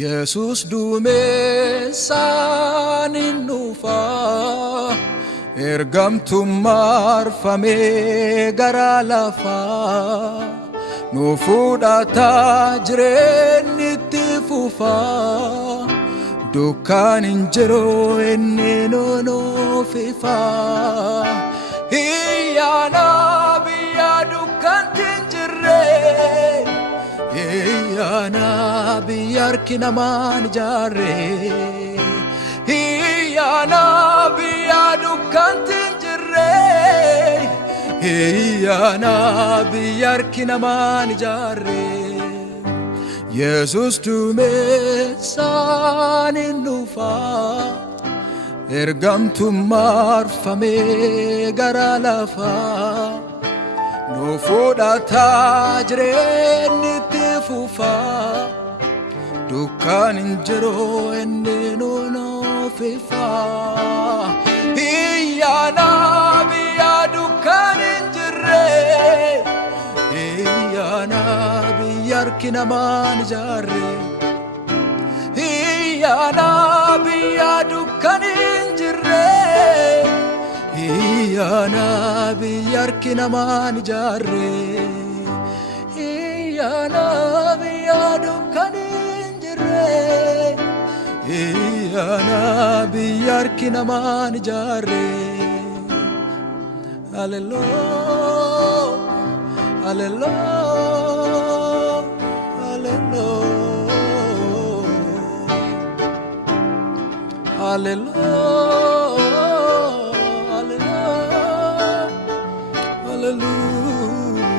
Yesus duumessaan hin dhufa ergamtu marfamee gara lafaa nu fudhataa jireenyi itti fufa dukkaan hin jiru inni nuuf ifa iyyaana biyya dukkaanti hin jirre iyyaana biyya harki namaan ijaarre iyyaana biyya dukkaanti hin jirre iyyaana biyya harki namaan ijaarre Yesus duumessaan hin dhufa ergamtu marfamee gara lafaa nu fudhataa jireenyi itti fufa dukkaan hin jiru inni nuuf ifa iyyaana biyya dukkaan hin jirre iyyaana biyya harki namaan ijaarre iyyaana biyya dukkaan hin jirre iyyaana biyya harki namaan ijaarre iyyaana biyya dukkaan hin jirre iyyaana biyya harki namaan ijaarre Hallelujah Hallelujah Hallelujah Hallelujah Hallelujah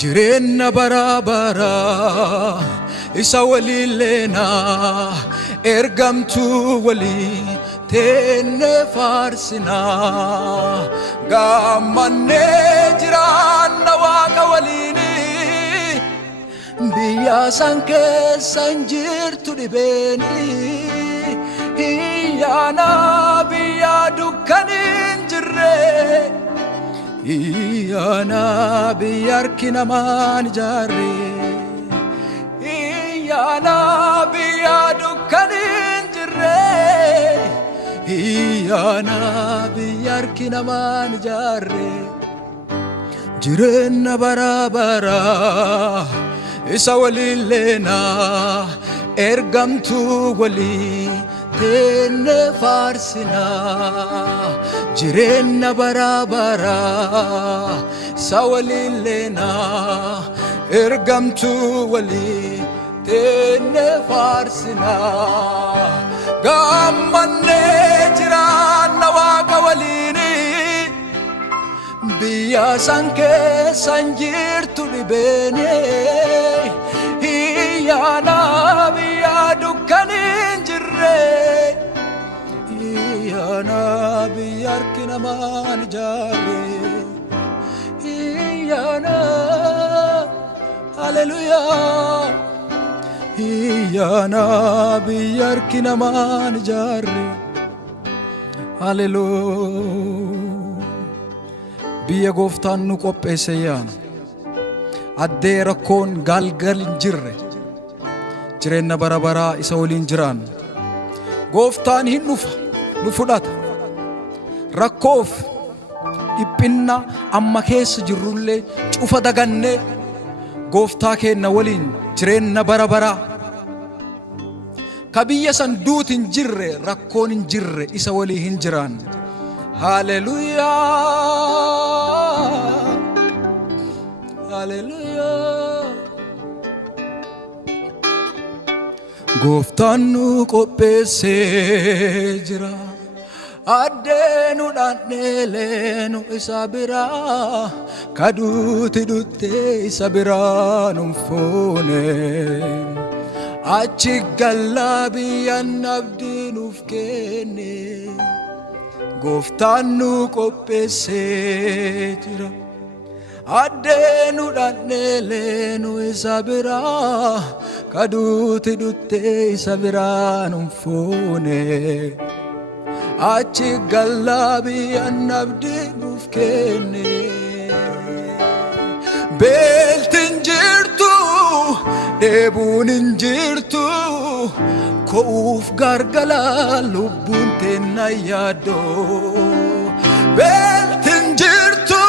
Jireenya bara bara isa waliin leena ergamtu waliin teenne faarsina gammannee jiraanna waaqa waliini biyya san keessa hin jirtu dhibeeni iyyaana biyya dukkaan hin jirre iyyaana biyya harki namaan ijaarre iyyaana biyya dukkaan hin jirre iyyaana biyya harki namaan ijaarre jireenya bara bara isa waliin leena ergamtu waliin teenne faarsina jireenya bara bara isa waliin leena ergamtu waliin teenne faarsina gammannee jiraanna waaqa waliini biyya san keessa hin jirtu dhibeeni iyyaana biyya dukkaan hin jirre iyyaana biyya harki namaan ijaarre iyyaana Hallelujah iyyaana biyya harki namaan ijaarre Hallelujah biyya gooftaan nu qopheesse yaana addee rakkoon galgal hin jirre jireenya bara baraa isa waliin jiraan gooftaan hin dhufa nu fudhata rakkoof dhiphinna amma keessa jirrullee cufa dagannee gooftaa keenna waliin jireenya bara baraa ka biyya san duuti hin jirre rakkoon hin jirre isa walii hin jiraan Hallelujah Hallelujah gooftaan nu qopheessee jira addee nu dhaanneeleenu isa biraa kaduuti dhuttee isa biraa nun fuune achi gallaa biyyan abdii nuuf kenne gooftaan nu qopheessee jira addee nu dhaanneeleenu isa biraa kaduuti dhuttee isa biraa nun fuune achi gallaa biyyan abdii nuuf kenne beeltiin jirtu dheebuun hin jirtu ko'uuf gargala lubbuun teenna yaaddoo beelti hin jirtu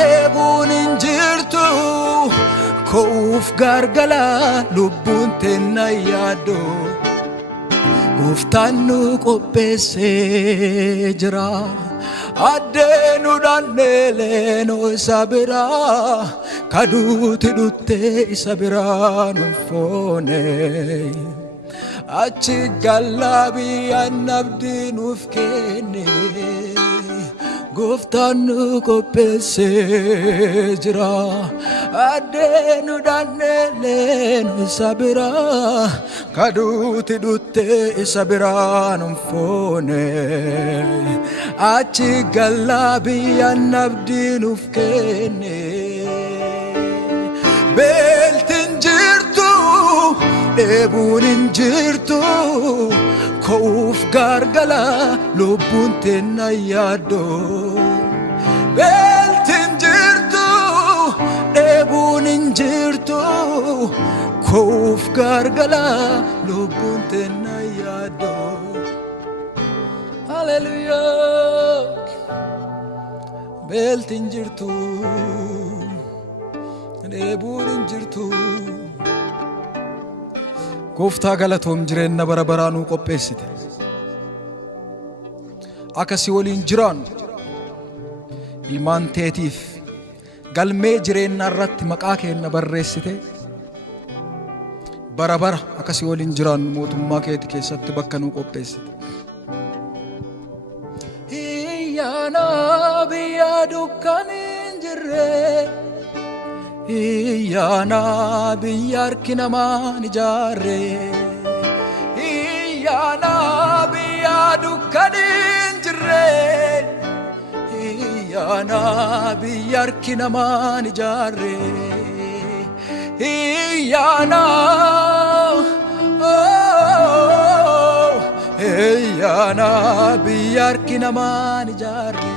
dheebuun hin jirtu ko'uuf gargala lubbuun teenna yaaddoo Gooftaan nu qopheessee jira addeenu dandeeleeno isa biraa kaduuti dhuttee isa biraa nu foone achi gallaabii annabdii nuuf kenne Gooftaan nu qopheessee jira addeenu dandeeleeno isa biraa kaduuti dhuttee isa biraa nu foone achi gallaabii annabdii nuuf kenne beelti hin jirtu dheebuun hin jirtu ko'uuf gargala lubbuun teenna yaaddoo beelti hin jirtu dheebuun hin jirtu ko'uuf gargala lubbuun teenna yaaddoo Hallelujah beelti hin jirtu dheebuun hin jirtu Gooftaa galatoom jireenya bara baraa nuu qopheessite akka si waliin jiraannu ilmaan teetiif galmee jireenyaa irratti maqaa keenya barreessite bara bara akka si waliin jiraannu mootummaa keetii keessatti bakka nuu qopheessite Iyyaana biyya dukkanni hin jirre Iyyaana biyya harki namaan ijaarre Iyyaana biyya dukkanni hin jirre Iyyaana biyya harki namaan ijaarre Iyyaana Iyyaana biyya harki namaan ijaarre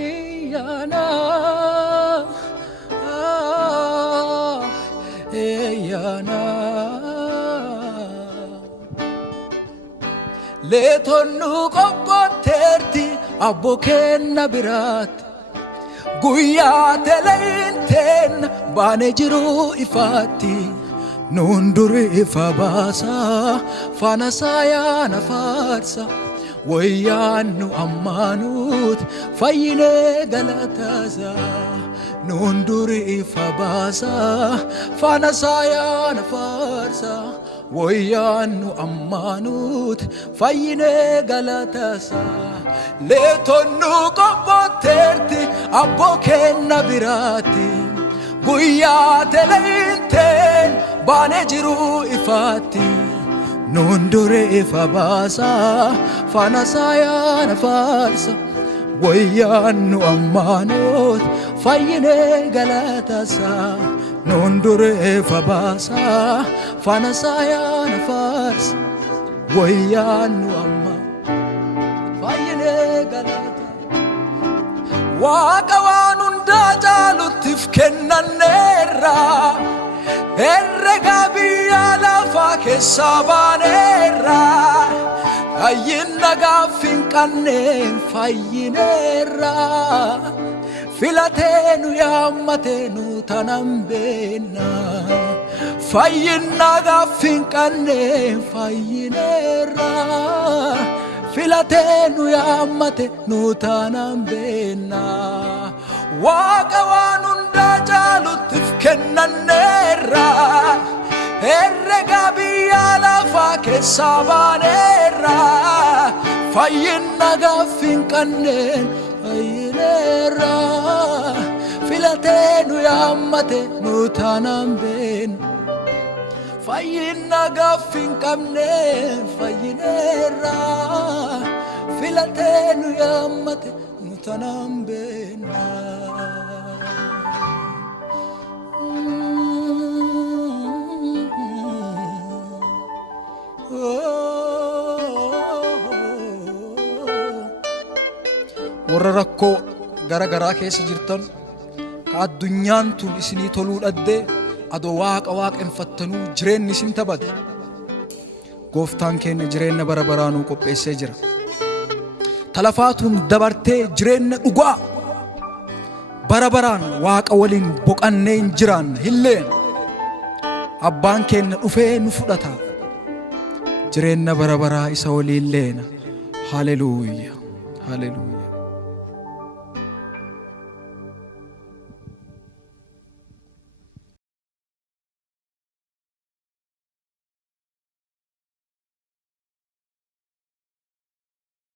Iyyaana Iyyaana leetonnu qophootteerti abbo kenna biraatti guyyaa teleeteen baane jiru ifaatti nuun duri ifa baasa faana saayaana faarsa wayyaan nu ammaanuut fayyinee galataasa nuun duri ifa baasa faana saayaana faarsa wayyaan nu ammaanuut fayyinee galataasa leetonnu qophootteerti abbo kenna biraatti guyyaa teleeteen baane jiru ifaatti nuun duri ifa baasa faana saayaana faarsa wayyaan nu ammaanuut fayyinee galataasa nuun duri ifa baasa faana saayaana faarsa wayyaan nu ammaanuut fayyinee galataasa Waaqa waan hundaa caaluttiif kennanneerra herrega biyya lafaa keessaa baaneerra fayyina gaaffii hin qabneen fayyineerra filatee nu yaammatee nu tanan beenna fayyina gaaffii hin qabneen fayyineerra filatee nu yaammate nu tanan beenna Waaqa waan hundaa caaluttiif kennanneerra herrega biyya lafaa keessaa baaneerra fayyina gaaffii hin qabneen fayyineerra filatee nu yaammate nu tanan beenna fayyina gaaffii hin qabneen fayyineerra filatee nu yaammate nu tanan beenna warra rakkoo gara garaa keessa jirtan ka addunyaan tun isinii toluu dhaddee adoo waaqa waaqeffattanuu jireenni isin taphate. Gooftaan keenya jireenya bara baraa nuu qopheessee jira. Talafaatuun dabartee jireenya dhugaa bara baraan waaqa waliin boqannee hin jiraanne hilleen abbaan keenya dhufee nu fudhata. Jireenya bara baraa isa waliin leena. Haleluuyaa, haleluuyaa.